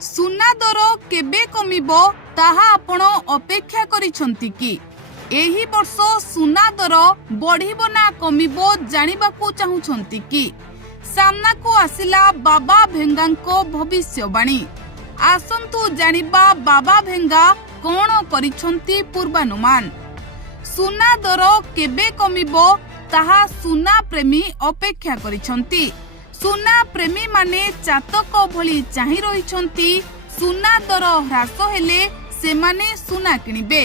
सुना दर केबे कमिबो ताहा आपण अपेक्षा करिसंती कि एही वर्ष सुना दर बढ़िबो ना कमिबो जानिबाकू चाहुछंती कि सामना को आसिला बाबा भेंगांको भविष्यवाणी। आसंतु जानिबा बाबा भेंगा कोन करिसंती पूर्वानुमान। सुना दर केबे कमिबो ताहा सुना प्रेमी अपेक्षा करिसंती। सुना प्रेमी माने चातक भली चाहि रहिसंती सुना दर ह्रास हेले से माने सुना किनिबे।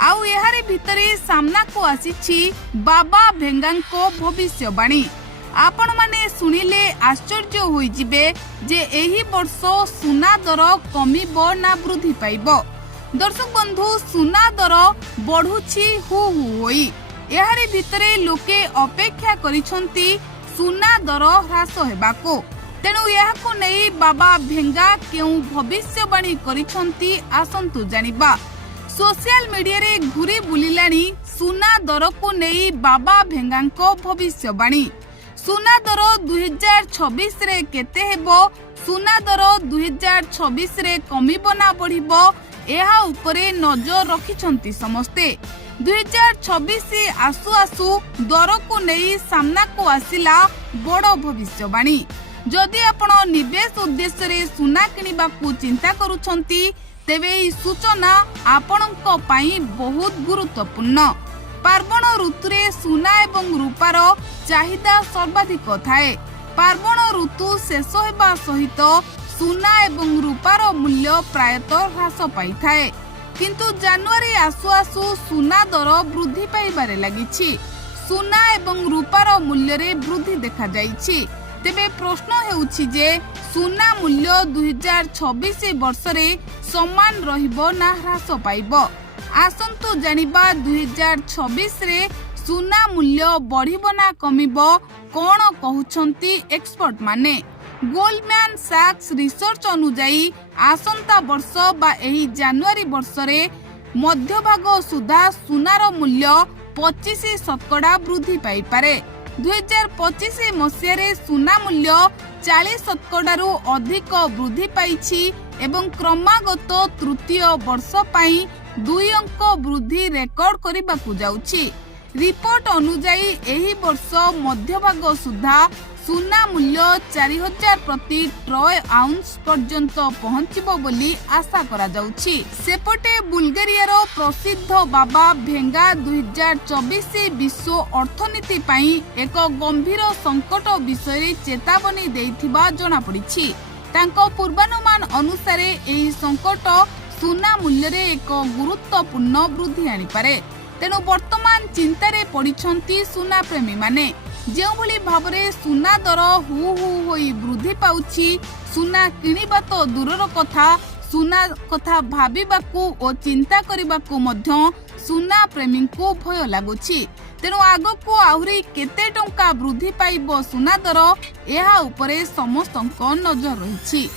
आउ एहारे भितरे सामना को आसीछि बाबा भेंगांको भविष्यवाणी। आपण माने सुनिले आश्चर्य होई जिबे जे एही वर्ष सुना दर कमिबो ना वृद्धि पाइबो। दर्शक बंधु सुना दर बढ़ुछि हु होई। एहारे भितरे लोके अपेक्षा करिसंती सुना दर ह्रास हेबाको। तेणु याको नै बाबा भेंगा केउ भविष्यवाणी करिसंती आसंतु जानिबा। सोशल मीडिया रे घुरी बुलिलानी सुना दर को नै बाबा भेंगांको भविष्यवाणी। सुना दर 2026 रे केते हेबो, सुना दर 2026 रे कमिबो ना बढ़िबो, एहा उपरे नजर रखिछंती समस्ते। 2026 आसु आसु दर को नहीं सामना को आसिला बड़ भविष्यवाणी। जदि आपण निवेश उद्देश्य रे सुना किनिबा को चिंता करूछंती तेबे ई सूचना आपणको पई बहुत गुरुत्वपूर्ण। पार्वण ऋतुरे सुना एवं रूपार चाहिदा सर्वाधिक थाए। पार्वण ऋतु शेष हेबा सहित सुना एवं रूपार मूल्य प्रायतः ह्रास पाई थाए। किंतु जनवरी आसु आसु सुना दर वृद्धि पाइबारे लागिछि। सुना एवं रूपार मूल्य रे वृद्धि देखा जाइछि। तेबे प्रश्न हेउछि जे सुना मूल्य 2026 वर्ष रे समान रहिबो ना ह्रास पाइबो। आसंतु जानिबा 2026 रे सुना मूल्य बढ़िबो ना कमिबो कोन कहउछंती एक्सपर्ट माने। गोल्डमैन सैक्स रिसर्च अनुजाई आसंता वर्ष बा एही जनवरी वर्ष रे मध्यभाग सुधा सुनार मूल्य 25% वृद्धि पाई पारे। 2025 मसिया रे सुना मूल्य 40% रु अधिक वृद्धि पाइछि एवं क्रमागत तृतीय वर्ष पाई 2 अंक वृद्धि रेकर्ड करिबाकू जाउछि। रिपोर्ट अनुजाई एही वर्ष मध्यभाग सुधा सुना मूल्य 4000 प्रति ट्रय आउंस पर्यंत पहुंचिबो बोली आशा करा जाउछि। सेपटे बुल्गारियार प्रसिद्ध बाबा भेंगा 2024 विश्व अर्थनीति पई एक गंभीर संकट विषय चेतावनी देइथिबा जणा पड़िछि। तांको पूर्वानुमान अनुसार एही संकट सुना मूल्य रे एक गुरुत्वपूर्ण वृद्धि आनी पारे। तेणु वर्तमान चिंतारे पड़िछंती सुना प्रेमी माने। जो भली भावरे सुना दर हु होई वृद्धि पाउछि, सुना किनिबा तो दूरर कथा सुना कथा भाबिबाकू ओ चिंता करिबाकू मध्य सुना प्रेमी को भय लागुछि। तेणु आगको आहुरी केते टंका वृद्धि पाइबो सुना दर एहा उपरे समस्तक नजर रहिछि।